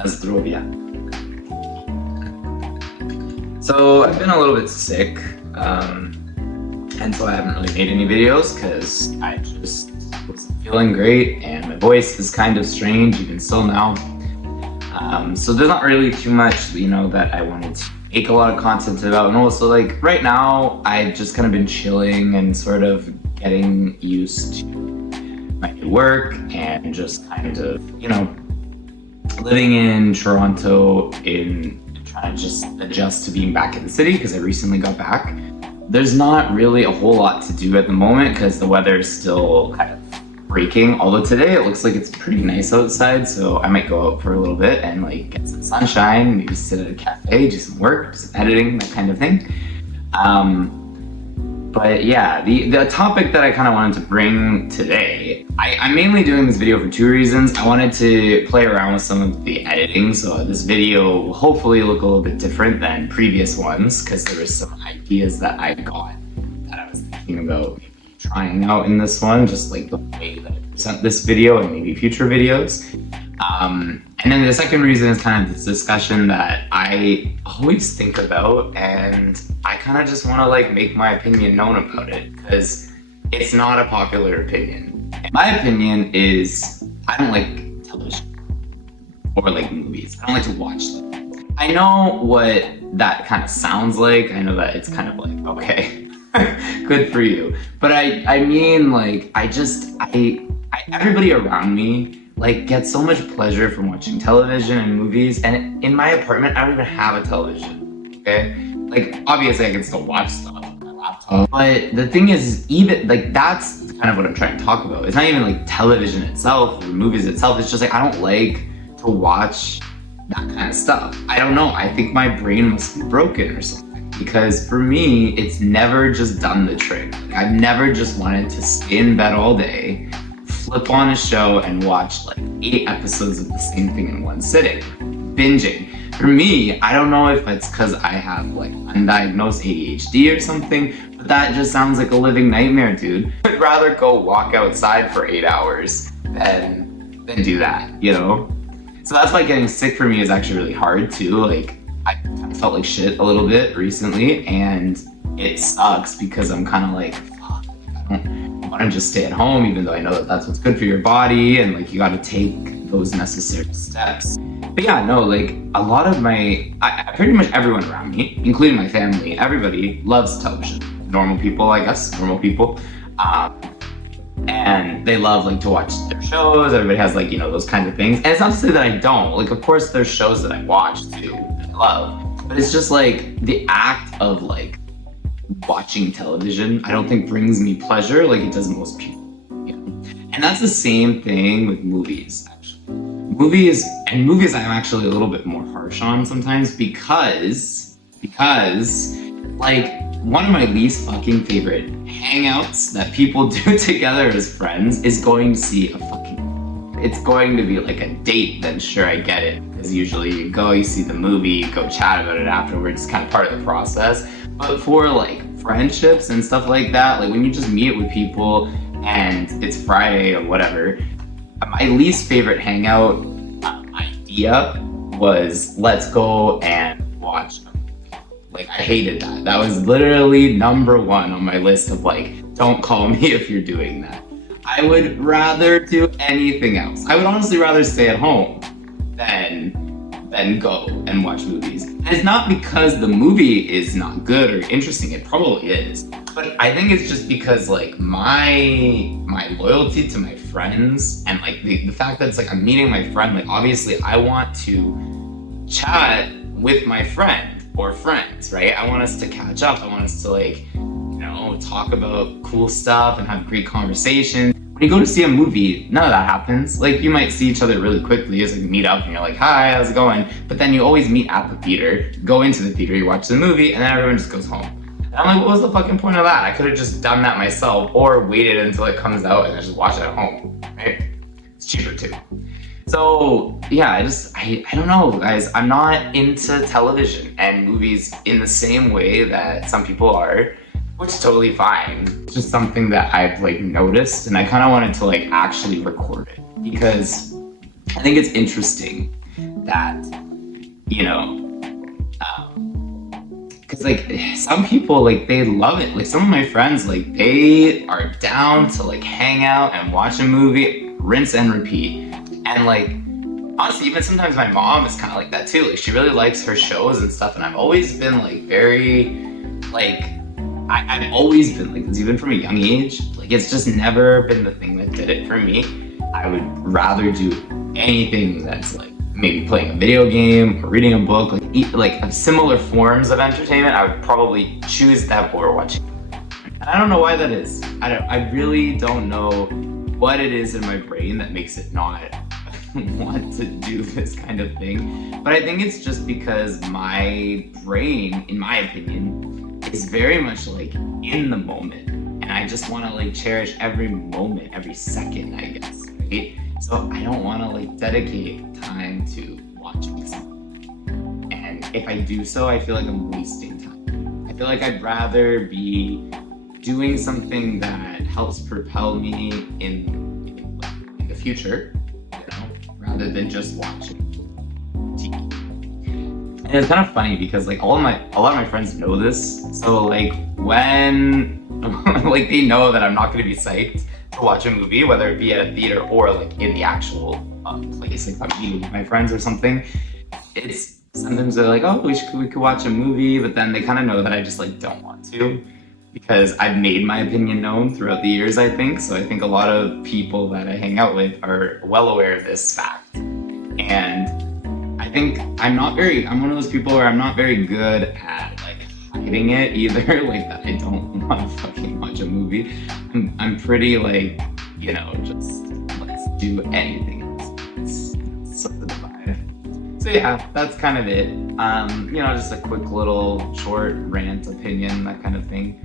Na zdrowie. So I've been a little bit sick, and so I haven't really made any videos because I just wasn't feeling great and my voice is kind of strange even still now. So there's not really too much, that I wanted to make a lot of content about. And also, like, right now, I've just kind of been chilling and sort of getting used to my new work and just kind of, living in Toronto and trying to just adjust to being back in the city because I recently got back. There's not really a whole lot to do at the moment because the weather is still kind of breaking, although today it looks like it's pretty nice outside, so I might go out for a little bit and like get some sunshine, maybe sit at a cafe, do some work, do some editing, that kind of thing. But yeah, the topic that I kind of wanted to bring today, I'm mainly doing this video for two reasons. I wanted to play around with some of the editing, so this video will hopefully look a little bit different than previous ones because there were some ideas that I got that I was thinking about maybe trying out in this one, just like the way that I present this video and maybe future videos. And then the second reason is kind of this discussion that I always think about, and I kind of just want to like make my opinion known about it because it's not a popular opinion. My opinion is I don't like television or like movies. I don't like to watch them. I know what that kind of sounds like. I know that it's kind of like, okay, good for you. But I mean, like, everybody around me like gets so much pleasure from watching television and movies, and in my apartment I don't even have a television, okay? Like, obviously I can still watch stuff on my laptop, but the thing is, even like, that's kind of what I'm trying to talk about. It's not even like television itself or movies itself, it's just like I don't like to watch that kind of stuff. I don't know, I think my brain must be broken or something, because for me it's never just done the trick. Like, I've never just wanted to stay in bed all day, flip on a show and watch like 8 episodes of the same thing in one sitting. Binging. For me, I don't know if it's because I have like undiagnosed ADHD or something, but that just sounds like a living nightmare, dude. I'd rather go walk outside for 8 hours than do that, So that's why getting sick for me is actually really hard too. Like, I kind of felt like shit a little bit recently, and it sucks because I'm kind of like, fuck, I don't want to just stay at home, even though I know that that's what's good for your body, and like you got to take those necessary steps. But yeah, no, like a lot of pretty much everyone around me, including my family, everybody loves television. Normal people, I guess, and they love like to watch their shows. Everybody has like, those kinds of things. And it's not to say that I don't. Like, of course there's shows that I watch too, that I love. But it's just like the act of like watching television, I don't think brings me pleasure like it does most people. And that's the same thing with movies, actually. Movies I'm actually a little bit more harsh on sometimes because like one of my least fucking favorite hangouts that people do together as friends is going to see a fucking, it's going to be like a date, then sure, I get it. Because usually you go, you see the movie, you go chat about it afterwards, it's kind of part of the process. But for like friendships and stuff like that, like when you just meet with people and it's Friday or whatever, my least favorite hangout idea was let's go and watch a movie. Like, I hated that. That was literally number 1 on my list of like, don't call me if you're doing that. I would rather do anything else. I would honestly rather stay at home than go and watch movies. And it's not because the movie is not good or interesting, it probably is. But I think it's just because like my loyalty to my friends and like the fact that it's like I'm meeting my friend, like obviously I want to chat with my friend or friends, right? I want us to catch up. I want us to like, talk about cool stuff and have great conversations. When you go to see a movie, none of that happens. Like, you might see each other really quickly, you just like meet up and you're like, hi, how's it going? But then you always meet at the theater, go into the theater, you watch the movie, and then everyone just goes home. And I'm like, what was the fucking point of that? I could have just done that myself or waited until it comes out and just watch it at home, right? It's cheaper too. So yeah, I don't know, guys. I'm not into television and movies in the same way that some people are, which is totally fine. It's just something that I've like noticed, and I kind of wanted to like actually record it because I think it's interesting that, you know, because like some people, like, they love it. Like some of my friends, like, they are down to like hang out and watch a movie, rinse and repeat. And like, honestly, even sometimes my mom is kind of like that too. Like, she really likes her shows and stuff, and I've always been like very, like, I've always been like this, even from a young age. Like, it's just never been the thing that did it for me. I would rather do anything that's like maybe playing a video game or reading a book, like similar forms of entertainment. I would probably choose that over watching. And I don't know why that is. I really don't know what it is in my brain that makes it not want to do this kind of thing. But I think it's just because my brain, in my opinion, is very much like in the moment. And I just want to like cherish every moment, every second, I guess, right? So I don't want to like dedicate time to watching something. And if I do so, I feel like I'm wasting time. I feel like I'd rather be doing something that helps propel me in the future, rather than just watching TV. And it's kind of funny because like a lot of my friends know this. So like when like they know that I'm not going to be psyched to watch a movie, whether it be at a theater or like in the actual place, like if I'm eating with my friends or something. It's sometimes they're like, oh, we could watch a movie, but then they kind of know that I just like don't want to, because I've made my opinion known throughout the years, I think. So I think a lot of people that I hang out with are well aware of this fact. And I think I'm one of those people where I'm not very good at like hiding it either, like that I don't want to fucking watch a movie. I'm pretty like, just let's do anything else. It's sort of the vibe. So yeah, that's kind of it. Just a quick little short rant opinion, that kind of thing.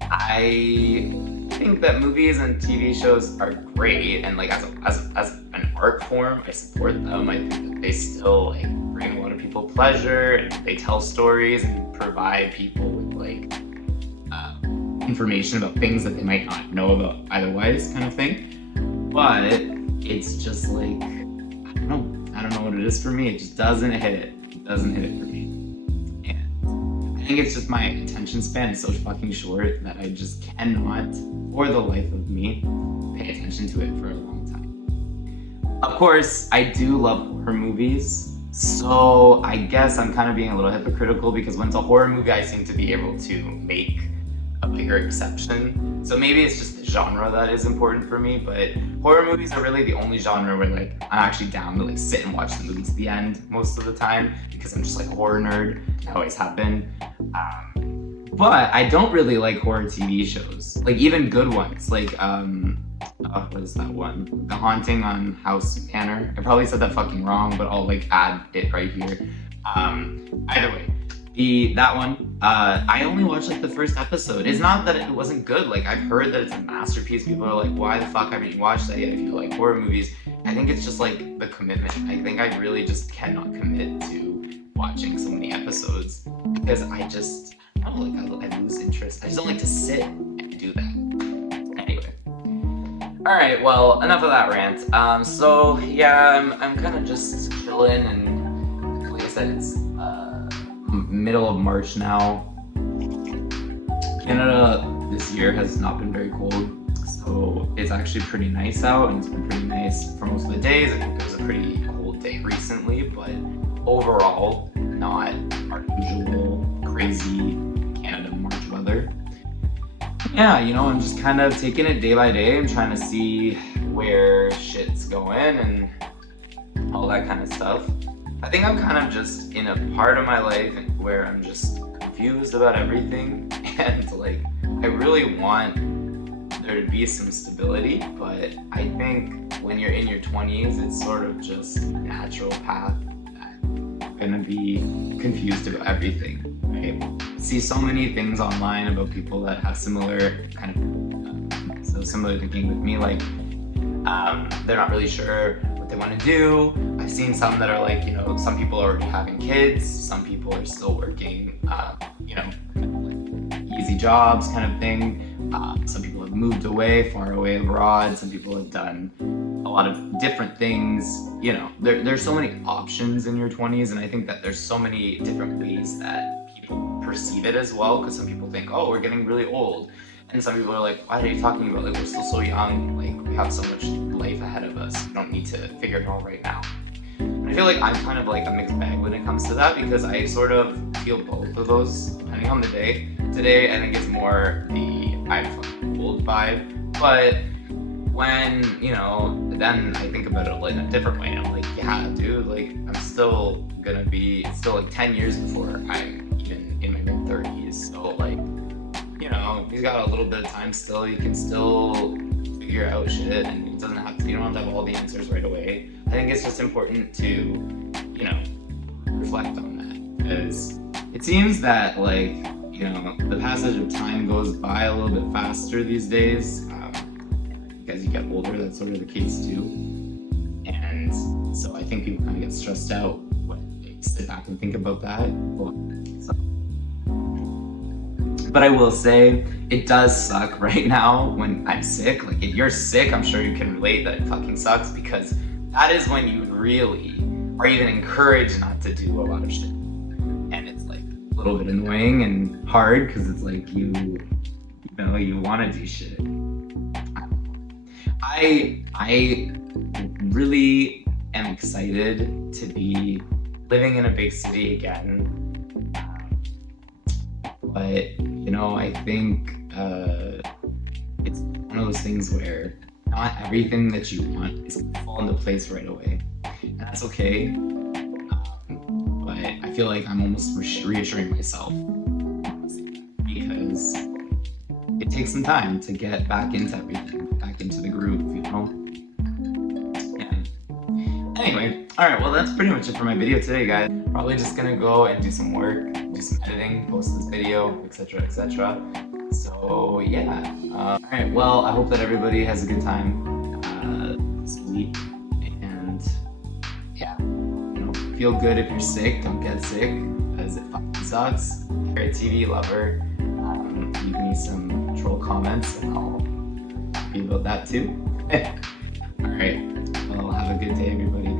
I think that movies and TV shows are great, and like as an art form, I support them. I think that they still like bring a lot of people pleasure, and they tell stories and provide people with like information about things that they might not know about otherwise, kind of thing. But it's just like, I don't know what it is for me. It just doesn't hit it. It doesn't hit it for me. I think it's just my attention span is so fucking short that I just cannot, for the life of me, pay attention to it for a long time. Of course, I do love horror movies, so I guess I'm kind of being a little hypocritical, because when it's a horror movie, I seem to be able to make a bigger exception. So maybe it's just the genre that is important for me, but horror movies are really the only genre where like I'm actually down to like sit and watch the movie to the end most of the time, because I'm just like a horror nerd. I always have been. But I don't really like horror TV shows, like even good ones, like what is that one? The Haunting on House Manor. I probably said that fucking wrong, but I'll like add it right here. Either way, that one, I only watched like the first episode. It's not that it wasn't good. Like, I've heard that it's a masterpiece. People are like, why the fuck haven't you watched that yet if you like horror movies? I think it's just like the commitment. I think I really just cannot commit to watching so many episodes, because I lose interest. I just don't like to sit and do that. Anyway. Alright, well, enough of that rant. So yeah, I'm kind of just chilling, and like I said, it's middle of March now. Canada this year has not been very cold, so it's actually pretty nice out, and it's been pretty nice for most of the days. I think there was a pretty cold day recently, but overall, not our usual crazy Canada March weather. Yeah, I'm just kind of taking it day by day. I'm trying to see where shit's going and all that kind of stuff. I think I'm kind of just in a part of my life where I'm just confused about everything, and like I really want there to be some stability, but I think when you're in your 20s, it's sort of just a natural path that you're gonna be confused about everything, right? I see so many things online about people that have similar kind of similar thinking with me, like they're not really sure what they want to do. I've seen some that are like, some people are already having kids, some people are still working, kind of like easy jobs kind of thing. Some people have moved away, far away abroad. Some people have done a lot of different things. You know, there's so many options in your 20s, and I think that there's so many different ways that people perceive it as well, because some people think, oh, we're getting really old, and some people are like, what are you talking about? Like, we're still so young, like, we have so much life ahead of us, we don't need to figure it out right now. And I feel like I'm kind of like a mixed bag when it comes to that, because I sort of feel both of those depending on the day. Today I think it's more the I'm fucking old vibe, but when, you know, then I think about it like in a different way, and I'm like, yeah, dude, like, I'm still gonna be, it's still like 10 years before I'm even in my mid-30s, so like, you know, he's got a little bit of time still, you can still figure out shit, and it doesn't have to, you don't have to have all the answers right away. I think it's just important to, you know, reflect on that, because it seems that, like, you know, the passage of time goes by a little bit faster these days. As you get older, that's sort of the case too. And so I think people kind of get stressed out when they sit back and think about that. But I will say, it does suck right now when I'm sick. Like, if you're sick, I'm sure you can relate that it fucking sucks, because that is when you really are even encouraged not to do a lot of shit. And it's like a little bit annoying and hard, because it's like you know, you want to do shit. I really am excited to be living in a big city again, but you know, I think it's one of those things where not everything that you want is going to fall into place right away, and that's okay. But I feel like I'm almost reassuring myself, because it takes some time to get back into everything, back into the groove, you know? Yeah. Anyway, alright, well, that's pretty much it for my video today, guys. Probably just gonna go and do some work, do some editing, post this video, etc., etc. So, yeah. Alright, well, I hope that everybody has a good time this week, and yeah, you know, feel good if you're sick, don't get sick, because it fucking sucks. If you're a TV lover, leave me some troll comments and I'll be about that too. Alright, well, have a good day, everybody.